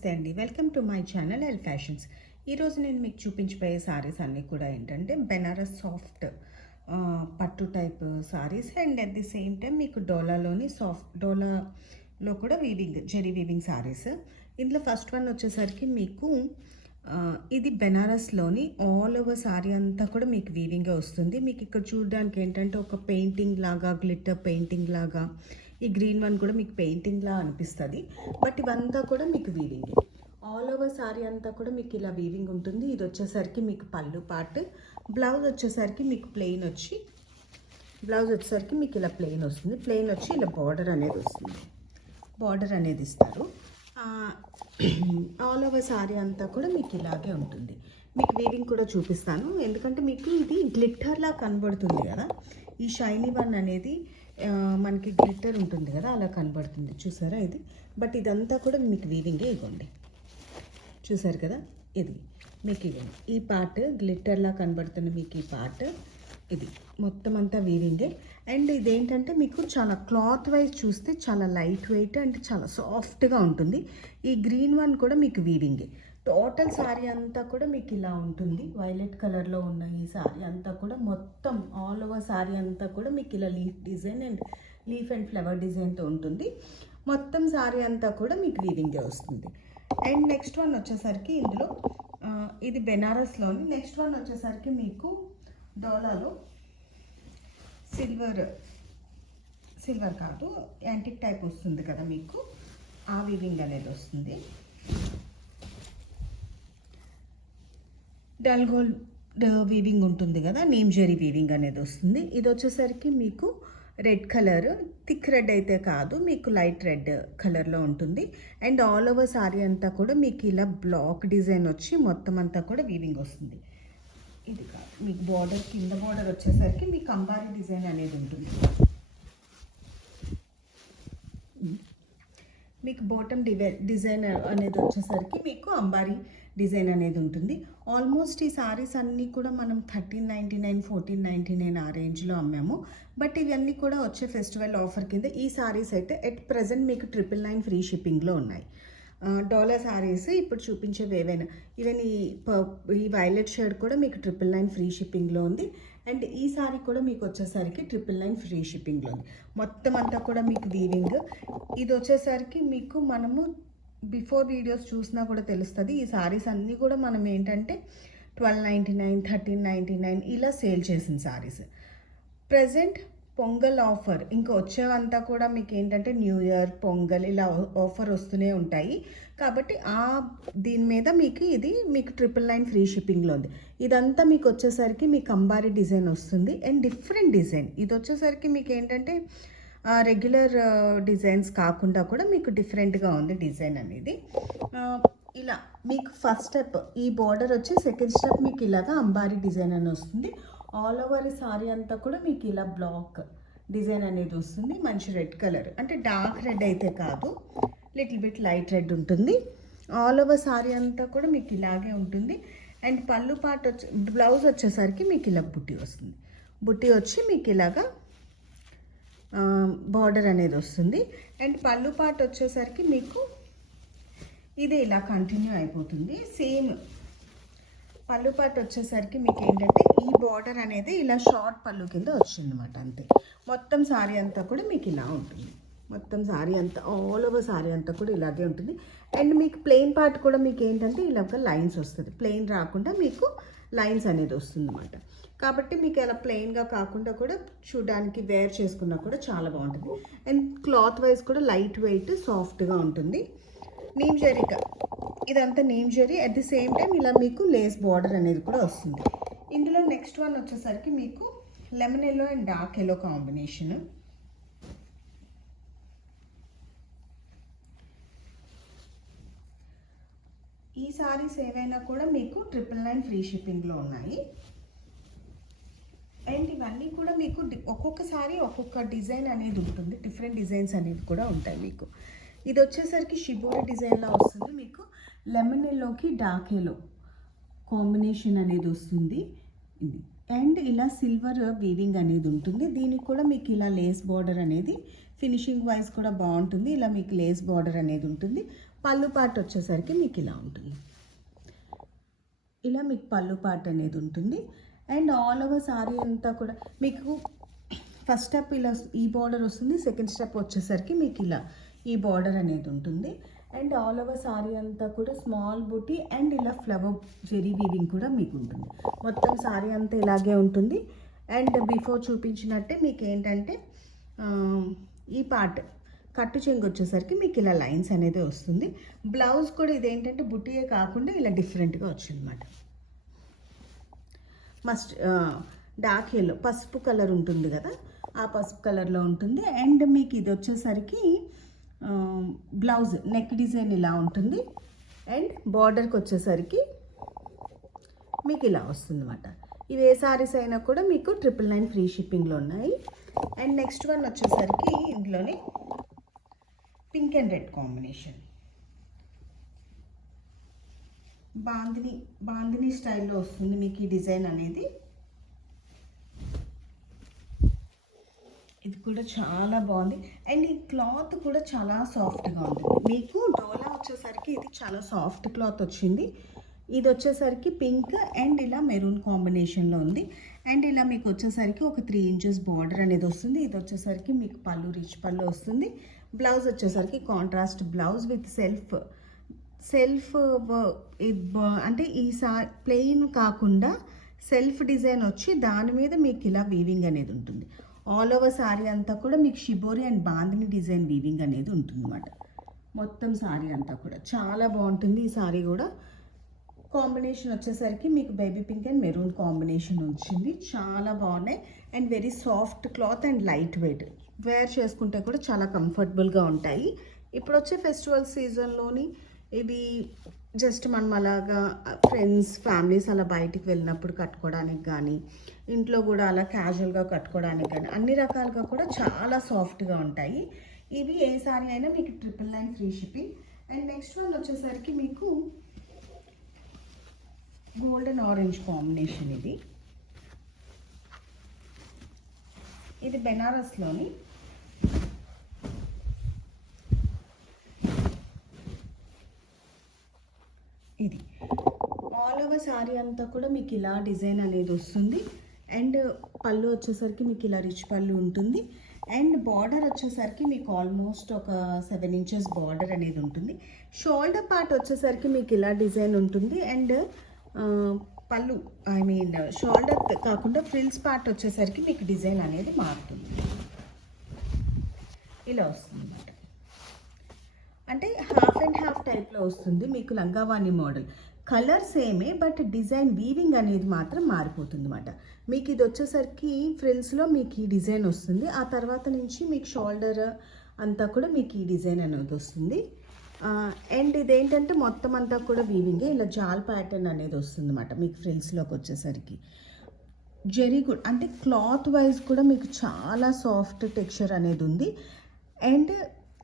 నమస్తే అండి, welcome to my channel L fashions. ఈరోజు నేను మీకు చూపించబోయే సారీస్ అన్నీ కూడా ఏంటంటే బెనారస్ సాఫ్ట్ పట్టు type saris and at the same time మీకు డోలాలోని డోలాలో కూడా జెరీ వీవింగ్ సారీస్. ఇందులో ఫస్ట్ వన్ వచ్చేసరికి మీకు ఇది బెనారస్లోని ఆల్ ఓవర్ సారీ అంతా కూడా మీకు వీవింగే వస్తుంది. మీకు ఇక్కడ చూడడానికి ఏంటంటే ఒక పెయింటింగ్ లాగా, గ్లిట్టర్ పెయింటింగ్ లాగా, ఈ గ్రీన్ వన్ కూడా మీకు పెయింటింగ్లా అనిపిస్తుంది. బట్ ఇవంతా కూడా మీకు వీవింగ్, ఆల్ ఓవర్ సారీ అంతా కూడా మీకు ఇలా వీవింగ్ ఉంటుంది. ఇది వచ్చేసరికి మీకు పళ్ళు పార్ట్. బ్లౌజ్ వచ్చేసరికి మీకు ప్లెయిన్ వచ్చేసరికి మీకు ఇలా ప్లెయిన్ వస్తుంది. ప్లెయిన్ వచ్చి ఇలా బార్డర్ అనేది వస్తుంది, బార్డర్ అనేది ఇస్తారు. ఆల్ ఓవర్ సారీ అంతా కూడా మీకు ఇలాగే ఉంటుంది. మీకు వీవింగ్ కూడా చూపిస్తాను, ఎందుకంటే మీకు ఇది గ్లిట్టర్లా కనబడుతుంది కదా. ఈ షైనీ వన్ అనేది మనకి గ్లిట్టర్ ఉంటుంది కదా, అలా కనబడుతుంది, చూసారా ఇది. బట్ ఇదంతా కూడా మీకు వీవింగే. ఇవ్వండి, చూసారు కదా, ఇది మీకు ఇవ్వండి. ఈ పార్ట్ గ్లిట్టర్లా కనబడుతుంది మీకు, ఈ పార్ట్ ఇది మొత్తం అంతా వీవింగే. అండ్ ఇదేంటంటే మీకు చాలా క్లాత్ వైజ్ చూస్తే చాలా లైట్ వెయిట్ అండ్ చాలా సాఫ్ట్గా ఉంటుంది. ఈ గ్రీన్ వన్ కూడా మీకు వీవింగే. టోటల్ సారీ అంతా కూడా మీకు ఇలా ఉంటుంది. వైలెట్ కలర్లో ఉన్న ఈ సారీ అంతా కూడా మొత్తం ఆల్ ఓవర్ సారీ అంతా కూడా మీకు ఇలా లీఫ్ అండ్ ఫ్లవర్ డిజైన్తో ఉంటుంది. మొత్తం సారీ అంతా కూడా మీకు వీవింగే వస్తుంది. అండ్ నెక్స్ట్ వన్ వచ్చేసరికి ఇందులో ఇది బెనారస్లోని. నెక్స్ట్ వన్ వచ్చేసరికి మీకు డోలాలో సిల్వర్ కాదు, యాంటిక్ టైప్ వస్తుంది కదా మీకు, ఆ వీవింగ్ అనేది వస్తుంది. డల్ గోల్డ్ వీవింగ్ ఉంటుంది కదా, నీమ్ జెరీ వీవింగ్ అనేది వస్తుంది. ఇది వచ్చేసరికి మీకు రెడ్ కలర్, థిక్ రెడ్ అయితే కాదు, మీకు లైట్ రెడ్ కలర్లో ఉంటుంది. అండ్ ఆల్ ఓవర్ సారీ అంతా కూడా మీకు ఇలా బ్లాక్ డిజైన్ వచ్చి మొత్తం అంతా కూడా వీవింగ్ వస్తుంది. ఇది కాదు, మీకు బార్డర్, కింద బార్డర్ వచ్చేసరికి మీకు అంబారీ డిజైన్ అనేది ఉంటుంది. మీకు బాటమ్ డిజైన్ అనేది వచ్చేసరికి మీకు అంబారీ డిజైన్ అనేది ఉంటుంది. ఆల్మోస్ట్ ఈ సారీస్ అన్నీ కూడా మనం 1399, 1499 ఆ రేంజ్లో అమ్మాము. బట్ ఇవన్నీ కూడా వచ్చే ఫెస్టివల్ ఆఫర్ కింద ఈ సారీస్ అయితే ఎట్ ప్రజెంట్ మీకు 999 ఫ్రీ షిప్పింగ్లో ఉన్నాయి. డాలర్ సారీస్ ఇప్పుడు చూపించేవి ఏవైనా, ఈవెన్ ఈ వైలెట్ షేడ్ కూడా మీకు 999 ఫ్రీ షిప్పింగ్లో ఉంది. అండ్ ఈ సారీ కూడా మీకు వచ్చేసరికి 999 ఫ్రీ షిప్పింగ్లో ఉంది. మొత్తం అంతా కూడా మీకు వీవింగ్. ఇది వచ్చేసరికి మీకు మనము బిఫోర్ వీడియోస్ చూసినా కూడా తెలుస్తుంది. ఈ సారీస్ అన్నీ కూడా మనం ఏంటంటే 1299, 1399 ఇలా సేల్ చేసిన సారీస్. ప్రజెంట్ పొంగల్ ఆఫర్ ఇంకా వచ్చేవంతా కూడా మీకు ఏంటంటే న్యూ ఇయర్, పొంగల్ ఇలా ఆఫర్ వస్తూనే ఉంటాయి. కాబట్టి దీని మీద మీకు ఇది మీకు 999 ఫ్రీ షిప్పింగ్లో ఉంది. ఇదంతా మీకు వచ్చేసరికి మీకు అంబారీ డిజైన్ వస్తుంది అండ్ డిఫరెంట్ డిజైన్. ఇది వచ్చేసరికి మీకు ఏంటంటే రెగ్యులర్ డిజైన్స్ కాకుండా కూడా మీకు డిఫరెంట్గా ఉంది డిజైన్ అనేది. ఇలా మీకు ఫస్ట్ స్టెప్ ఈ బార్డర్ వచ్చి, సెకండ్ స్టెప్ మీకు ఇలాగా అంబారీ డిజైన్ అని వస్తుంది. ఆల్ ఓవర్ సారీ అంతా కూడా మీకు ఇలా బ్లాక్ డిజైన్ అనేది వస్తుంది. మంచి రెడ్ కలర్, అంటే డార్క్ రెడ్ అయితే కాదు, లిటిల్ బిట్ లైట్ రెడ్ ఉంటుంది. ఆల్ ఓవర్ సారీ అంతా కూడా మీకు ఇలాగే ఉంటుంది. అండ్ పళ్ళు పార్ట్ బ్లౌజ్ వచ్చేసరికి మీకు ఇలా బుట్టి వస్తుంది. బుట్టి వచ్చి మీకు ఇలాగా బార్డర్ అనేది వస్తుంది. అండ్ పళ్ళు పార్ట్ వచ్చేసరికి మీకు ఇది ఇలా కంటిన్యూ అయిపోతుంది. సేమ్ పళ్ళు పార్ట్ వచ్చేసరికి మీకు ఏంటంటే ఈ బార్డర్ అనేది ఇలా షార్ట్ పళ్ళు కింద వచ్చిందన్నమాట, అంతే. మొత్తం సారీ అంతా కూడా మీకు ఇలా ఉంటుంది. మొత్తం సారీ అంతా ఆల్ ఓవర్ సారీ అంతా కూడా ఇలాగే ఉంటుంది. అండ్ మీకు ప్లెయిన్ పార్ట్ కూడా మీకు ఏంటంటే ఇలాగ లైన్స్ వస్తుంది. ప్లెయిన్ రాకుండా మీకు లైన్స్ అనేది వస్తుంది అన్నమాట. కాబట్టి మీకు అలా ప్లెయిన్గా కాకుండా కూడా చూడడానికి వేర్ చేసుకున్నా కూడా చాలా బాగుంటుంది. అండ్ క్లాత్ వైజ్ కూడా లైట్ వెయిట్, సాఫ్ట్గా ఉంటుంది. నీమ్ జరీగా ఇదంతా neem zari, at the same time ఇలా మీకు లేస్ బార్డర్ అనేది కూడా వస్తుంది. ఇందులో నెక్స్ట్ వన్ వచ్చేసరికి మీకు lemon yellow and dark yellow combination. ఈ సారీస్ ఏవైనా కూడా మీకు 999 ఫ్రీ షిప్పింగ్లో ఉన్నాయి. అండ్ ఇవన్నీ కూడా మీకు ఒక్కొక్కసారి ఒక్కొక్క డిజైన్ అనేది ఉంటుంది, డిఫరెంట్ డిజైన్స్ అనేవి కూడా ఉంటాయి మీకు. ఇది వచ్చేసరికి షిబోరి డిజైన్లో వస్తుంది. మీకు లెమన్ ఎల్లోకి డార్క్ ఎల్లో కాంబినేషన్ అనేది వస్తుంది ఇది. అండ్ ఇలా సిల్వర్ వీవింగ్ అనేది ఉంటుంది. దీనికి కూడా మీకు ఇలా లేస్ బార్డర్ అనేది ఫినిషింగ్ వైజ్ కూడా బాగుంటుంది. ఇలా మీకు లేస్ బార్డర్ అనేది ఉంటుంది. పళ్ళు పార్ట్ వచ్చేసరికి మీకు ఇలా ఉంటుంది. ఇలా మీకు పళ్ళు పార్ట్ అనేది ఉంటుంది. అండ్ ఆల్ ఓవర్ సారీ అంతా కూడా మీకు ఫస్ట్ స్టెప్ ఇలా ఈ బార్డర్ వస్తుంది, సెకండ్ స్టెప్ వచ్చేసరికి మీకు ఇలా ఈ బార్డర్ అనేది ఉంటుంది. అండ్ ఆల్ ఓవర్ సారీ అంతా కూడా స్మాల్ బూటీ అండ్ ఇలా ఫ్లవర్ జెరీ వీవింగ్ కూడా మీకు ఉంటుంది. మొత్తం సారీ అంతా ఇలాగే ఉంటుంది. అండ్ బిఫోర్ చూపించినట్టే మీకు ఏంటంటే ఈ పార్ట్ కట్టు చెంగు వచ్చేసరికి మీకు ఇలా లైన్స్ అనేది వస్తుంది. బ్లౌజ్ కూడా ఇదేంటంటే బుట్టియే కాకుండా ఇలా డిఫరెంట్గా వచ్చిందన్నమాట. డార్క్ ఎల్లో పసుపు కలర్ ఉంటుంది కదా, ఆ పసుపు కలర్లో ఉంటుంది. అండ్ మీకు ఇది వచ్చేసరికి బ్లౌజ్ నెక్ డిజైన్ ఇలా ఉంటుంది. అండ్ బార్డర్కి వచ్చేసరికి మీకు ఇలా వస్తుంది అన్నమాట. ఇవి ఏ సారీస్ అయినా కూడా మీకు 999 ఫ్రీ షిప్పింగ్లో ఉన్నాయి. అండ్ నెక్స్ట్ వన్ వచ్చేసరికి ఇందులోనే pink and red combination bandhani స్టైల్లో వస్తుంది మీకు ఈ డిజైన్ అనేది. ఇది కూడా చాలా బాగుంది. అండ్ ఈ క్లాత్ కూడా చాలా సాఫ్ట్గా ఉంటుంది. మీకు డోలా వచ్చేసరికి ఇది చాలా సాఫ్ట్ క్లాత్ వచ్చింది. ఇది వచ్చేసరికి పింక్ అండ్ ఇలా మెరూన్ కాంబినేషన్లో ఉంది. అండ్ ఇలా మీకు వచ్చేసరికి ఒక 3 ఇంచెస్ బార్డర్ అనేది వస్తుంది. ఇది వచ్చేసరికి మీకు పళ్ళు రిచ్ పళ్ళు వస్తుంది. బ్లౌజ్ వచ్చేసరికి కాంట్రాస్ట్ బ్లౌజ్ విత్ సెల్ఫ్ అంటే ఈ ప్లెయిన్ కాకుండా సెల్ఫ్ డిజైన్ వచ్చి దాని మీద మీకు ఇలా వీవింగ్ అనేది ఉంటుంది. ఆల్ ఓవర్ సారీ అంతా కూడా మీకు shibori and bandhani design weaving అనేది ఉంటుంది అన్నమాట. మొత్తం సారీ అంతా కూడా చాలా బాగుంటుంది. ఈ సారీ కూడా కాంబినేషన్ వచ్చేసరికి మీకు baby pink and maroon combination వచ్చింది. చాలా బాగున్నాయి. And very soft cloth and light weight, wear చేసుకుంటే కూడా చాలా కంఫర్టబుల్గా ఉంటాయి. ఇప్పుడు వచ్చే ఫెస్టివల్ సీజన్లోని ఇవి జస్ట్ మనం అలాగా ఫ్రెండ్స్ ఫ్యామిలీస్ అలా బయటికి వెళ్ళినప్పుడు కట్టుకోవడానికి కానీ, ఇంట్లో కూడా అలా క్యాజువల్గా కట్టుకోవడానికి కానీ అన్ని రకాలుగా కూడా చాలా సాఫ్ట్గా ఉంటాయి. ఇవి ఏ సారీ అయినా మీకు 999 free shipping. And next one వచ్చేసరికి మీకు గోల్డెన్ ఆరెంజ్ కాంబినేషన్. ఇది బెనారస్లోని ఇది ఆల్ ఓవర్ సారీ అంతా కూడా మీకు ఇలా డిజైన్ అనేది వస్తుంది. అండ్ పళ్ళు వచ్చేసరికి మీకు ఇలా రిచ్ పళ్ళు ఉంటుంది. అండ్ బార్డర్ వచ్చేసరికి మీకు ఆల్మోస్ట్ ఒక 7 ఇంచెస్ బార్డర్ అనేది ఉంటుంది. షోల్డర్ పార్ట్ వచ్చేసరికి మీకు ఇలా డిజైన్ ఉంటుంది. అండ్ పళ్ళు షోల్డర్ కాకుండా ఫ్రిల్స్ పార్ట్ వచ్చేసరికి మీకు డిజైన్ అనేది మారుతుంది. ఇలా వస్తుంది అన్నమాట. అంటే హాఫ్ అండ్ హాఫ్ టైప్లో వస్తుంది మీకు లంగావాణి మోడల్. కలర్ సేమే బట్ డిజైన్ వీవింగ్ అనేది మాత్రం మారిపోతుంది అన్నమాట. మీకు ఇది వచ్చేసరికి ఫ్రిల్స్లో మీకు ఈ డిజైన్ వస్తుంది. ఆ తర్వాత నుంచి మీకు షోల్డర్ అంతా కూడా మీకు ఈ డిజైన్ అనేది వస్తుంది. అండ్ ఇదేంటంటే మొత్తం అంతా కూడా వీవింగే ఇలా జాల్ ప్యాటర్న్ అనేది వస్తుంది అన్నమాట. మీకు ఫ్రిల్స్లోకి వచ్చేసరికి జెరీ గుడ్ అంటే క్లాత్ వైజ్ కూడా మీకు చాలా సాఫ్ట్ టెక్స్చర్ అనేది ఉంది. అండ్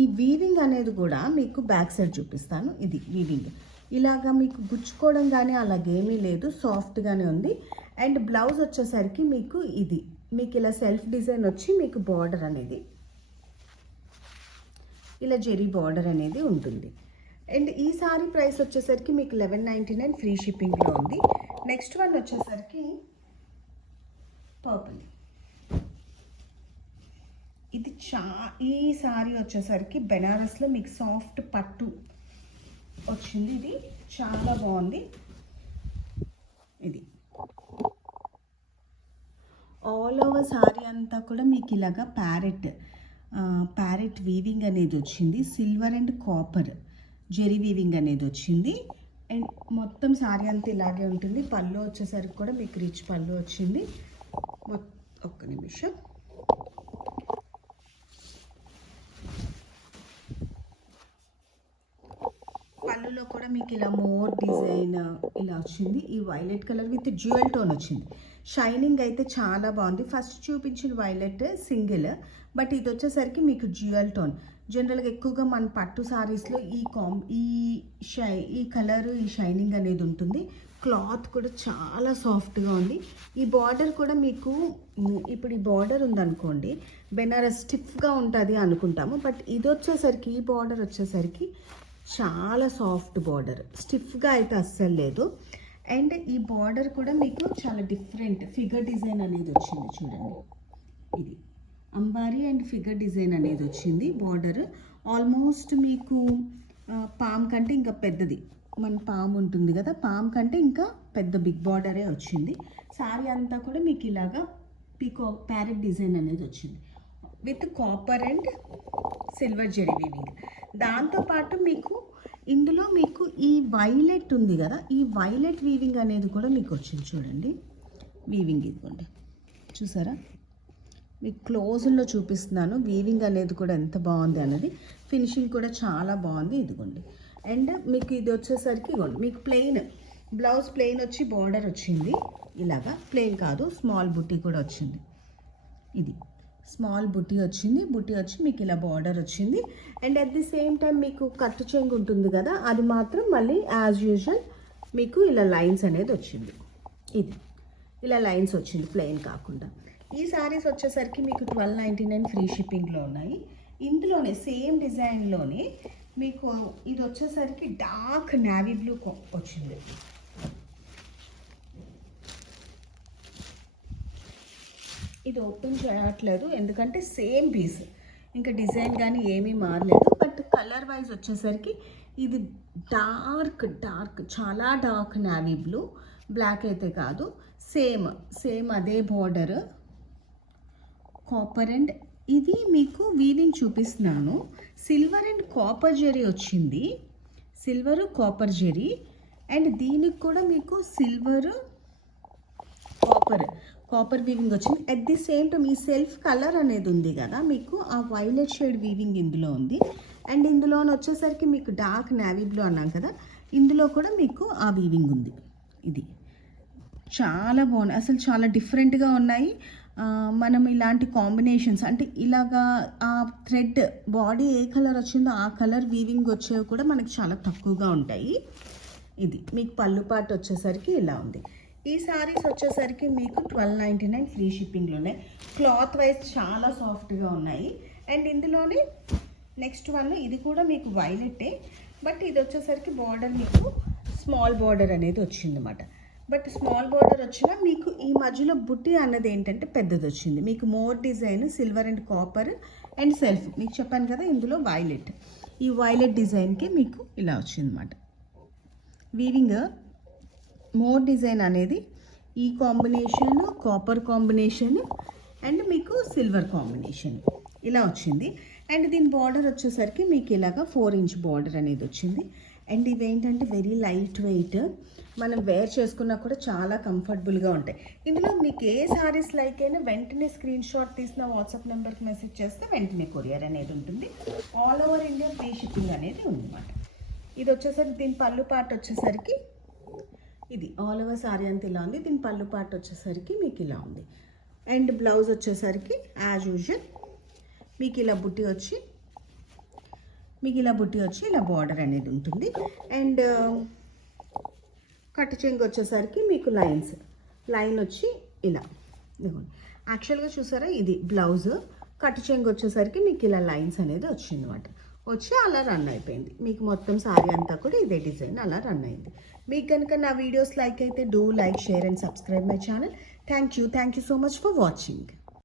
ఈ వీవింగ్ అనేది కూడా మీకు బ్యాక్ సైడ్ చూపిస్తాను. ఇది వీవింగ్ ఇలాగా మీకు గుచ్చుకోవడం కానీ అలాగేమీ లేదు, సాఫ్ట్గానే ఉంది. అండ్ బ్లౌజ్ వచ్చేసరికి మీకు ఇది మీకు ఇలా సెల్ఫ్ డిజైన్ వచ్చి మీకు బార్డర్ అనేది ఇలా జెరీ బార్డర్ అనేది ఉంటుంది. అండ్ ఈ సారీ ప్రైస్ వచ్చేసరికి మీకు 1199 ఫ్రీ షిప్పింగ్లో ఉంది. నెక్స్ట్ వన్ వచ్చేసరికి పర్పుల్. ఇది ఈ సారీ వచ్చేసరికి బెనారస్లో మీకు సాఫ్ట్ పట్టు వచ్చింది. ఇది చాలా బాగుంది. ఇది ఆల్ ఓవర్ సారీ అంతా కూడా మీకు ఇలాగా ప్యారెట్ వీవింగ్ అనేది వచ్చింది. Silver and copper zari weaving అనేది వచ్చింది. అండ్ మొత్తం సారీ అంతా ఇలాగే ఉంటుంది. పళ్ళు వచ్చేసరికి కూడా మీకు రిచ్ పళ్ళు వచ్చింది. ఒక్క నిమిషం. పళ్ళులో కూడా మీకు ఇలా మోర్ డిజైన్ ఇలా వచ్చింది. ఈ violet colour with dual tone వచ్చింది. షైనింగ్ అయితే చాలా బాగుంది. ఫస్ట్ చూపించిన వైలెట్ సింగిల్, బట్ ఇది వచ్చేసరికి మీకు డ్యూయల్ టోన్. జనరల్గా ఎక్కువగా మన పట్టు సారీస్లో ఈ కలర్ ఈ షైనింగ్ అనేది ఉంటుంది. క్లాత్ కూడా చాలా సాఫ్ట్గా ఉంది. ఈ బార్డర్ కూడా మీకు ఇప్పుడు ఈ బార్డర్ ఉందనుకోండి బెనారస్ స్టిఫ్గా ఉంటుంది అనుకుంటాము, బట్ ఇది వచ్చేసరికి ఈ బార్డర్ వచ్చేసరికి చాలా సాఫ్ట్ బార్డర్, స్టిఫ్గా అయితే అస్సలు లేదు. అండ్ ఈ బార్డర్ కూడా మీకు చాలా డిఫరెంట్ ఫిగర్ డిజైన్ అనేది వచ్చింది చూడండి. ఇది అంబారీ అండ్ ఫిగర్ డిజైన్ అనేది వచ్చింది. బార్డర్ ఆల్మోస్ట్ మీకు పామ్ కంటే ఇంకా పెద్దది, మన పామ్ ఉంటుంది కదా, పామ్ కంటే ఇంకా పెద్ద బిగ్ బార్డరే వచ్చింది. సారీ అంతా కూడా మీకు ఇలాగా ప్యారెట్ డిజైన్ అనేది వచ్చింది with copper and silver zari weaving. దాంతోపాటు మీకు ఇందులో మీకు ఈ వైలెట్ ఉంది కదా, ఈ వైలెట్ వీవింగ్ అనేది కూడా మీకు వచ్చింది చూడండి. వీవింగ్ ఇదిగోండి, చూసారా, మీకు క్లోజ్లో చూపిస్తున్నాను. వీవింగ్ అనేది కూడా ఎంత బాగుంది అన్నది, ఫినిషింగ్ కూడా చాలా బాగుంది. ఇదిగోండి. అండ్ మీకు ఇది వచ్చేసరికి ఇదిగోండి, మీకు ప్లెయిన్ బ్లౌజ్ ప్లెయిన్ వచ్చి బార్డర్ వచ్చింది. ఇలాగా ప్లెయిన్ కాదు, స్మాల్ బుట్టి కూడా వచ్చింది. ఇది స్మాల్ బుట్టి వచ్చింది. బుట్టి వచ్చి మీకు ఇలా బార్డర్ వచ్చింది. And at the same time మీకు కట్టు చెంగు ఉంటుంది కదా, అది మాత్రం మళ్ళీ యాజ్ యూజువల్ మీకు ఇలా లైన్స్ అనేది వచ్చింది. ఇది ఇలా లైన్స్ వచ్చింది, ప్లెయిన్ కాకుండా. ఈ సారీస్ వచ్చేసరికి మీకు 1299 ఫ్రీ షిప్పింగ్లో ఉన్నాయి. ఇందులోనే సేమ్ డిజైన్లోనే మీకు ఇది వచ్చేసరికి డార్క్ నావీ బ్లూ వచ్చింది. ఇది ఓపెన్ చేయట్లేదు ఎందుకంటే సేమ్ పీస్, ఇంకా డిజైన్ కానీ ఏమీ మారలేదు. బట్ కలర్ వైజ్ వచ్చేసరికి ఇది డార్క్ చాలా డార్క్ నావీ బ్లూ, బ్లాక్ అయితే కాదు, సేమ్ అదే బార్డర్, కాపర్ అండ్ ఇది మీకు వీవింగ్ చూపిస్తున్నాను. సిల్వర్ అండ్ కాపర్ జెరీ వచ్చింది, సిల్వర్ కాపర్ జెరీ. అండ్ దీనికి కూడా మీకు సిల్వర్ కాపర్ వీవింగ్ వచ్చింది. అట్ ది సేమ్ టైం ఈ సెల్ఫ్ కలర్ అనేది ఉంది కదా, మీకు ఆ వైలెట్ షేడ్ వీవింగ్ ఇందులో ఉంది. అండ్ ఇందులో వచ్చేసరికి మీకు డార్క్ నావీ బ్లూ అన్నాం కదా, ఇందులో కూడా మీకు ఆ వీవింగ్ ఉంది. ఇది చాలా బాగున్నాయి, అసలు చాలా డిఫరెంట్గా ఉన్నాయి. మనం ఇలాంటి కాంబినేషన్స్ అంటే ఇలాగా ఆ థ్రెడ్ బాడీ ఏ కలర్ వచ్చిందో ఆ కలర్ వీవింగ్ వచ్చేవి కూడా మనకి చాలా తక్కువగా ఉంటాయి. ఇది మీకు పళ్ళు పాటు వచ్చేసరికి ఇలా ఉంది. ఈ సారీస్ వచ్చేసరికి మీకు 1299 ఫ్రీ షిప్పింగ్లోనే. క్లాత్ వైజ్ చాలా సాఫ్ట్గా ఉన్నాయి. అండ్ ఇందులోనే నెక్స్ట్ వన్, ఇది కూడా మీకు వైలెట్టే, బట్ ఇది వచ్చేసరికి బార్డర్ మీకు స్మాల్ బార్డర్ అనేది వచ్చిందన్నమాట. బట్ స్మాల్ బార్డర్ వచ్చినా మీకు ఈ మధ్యలో బుట్టి అన్నది ఏంటంటే పెద్దది వచ్చింది. మీకు more design silver and copper and self మీకు చెప్పాను కదా, ఇందులో వైలెట్, ఈ వైలెట్ డిజైన్కి మీకు ఇలా వచ్చిందన్నమాట. వీవింగ్ మోర్ డిజైన్ అనేది ఈ కాంబినేషన్, కాపర్ కాంబినేషన్ అండ్ మీకు సిల్వర్ కాంబినేషన్ ఇలా వచ్చింది. అండ్ దీని బార్డర్ వచ్చేసరికి మీకు ఇలాగా 4 ఇంచ్ బార్డర్ అనేది వచ్చింది. అండ్ ఇవేంటంటే వెరీ లైట్ వెయిట్, మనం వేర్ చేసుకున్నా కూడా చాలా కంఫర్టబుల్గా ఉంటాయి. ఇందులో మీకు ఏ సారీస్ లైక్ అయినా వెంటనే స్క్రీన్ షాట్ తీసిన వాట్సాప్ నెంబర్కి మెసేజ్ చేస్తే వెంటనే కొరియర్ అనేది ఉంటుంది. All over India free shipping అనేది ఉందన్నమాట. ఇది వచ్చేసరికి దీని పళ్ళు పార్ట్ వచ్చేసరికి ఇది ఆల్ ఓవర్ సారీ అంతా ఇలా ఉంది. దీని పళ్ళు పార్ట్ వచ్చేసరికి మీకు ఇలా ఉంది. అండ్ బ్లౌజ్ వచ్చేసరికి యాజ్ యూజువల్ మీకు ఇలా బుట్టి వచ్చి ఇలా బార్డర్ అనేది ఉంటుంది. అండ్ కట్టు చెంగు వచ్చేసరికి మీకు లైన్ వచ్చి ఇలా యాక్చువల్గా చూసారా, ఇది బ్లౌజ్, కట్టు చెంగు వచ్చేసరికి మీకు ఇలా లైన్స్ అనేది వచ్చింది అనమాట. వచ్చి అలా రన్ అయిపోయింది. మీకు మొత్తం సారీ అంతా కూడా ఇదే డిజైన్ అలా రన్ అయింది. మీకు కనుక నా వీడియోస్ లైక్ అయితే do like, share and subscribe my channel. Thank you so much for watching.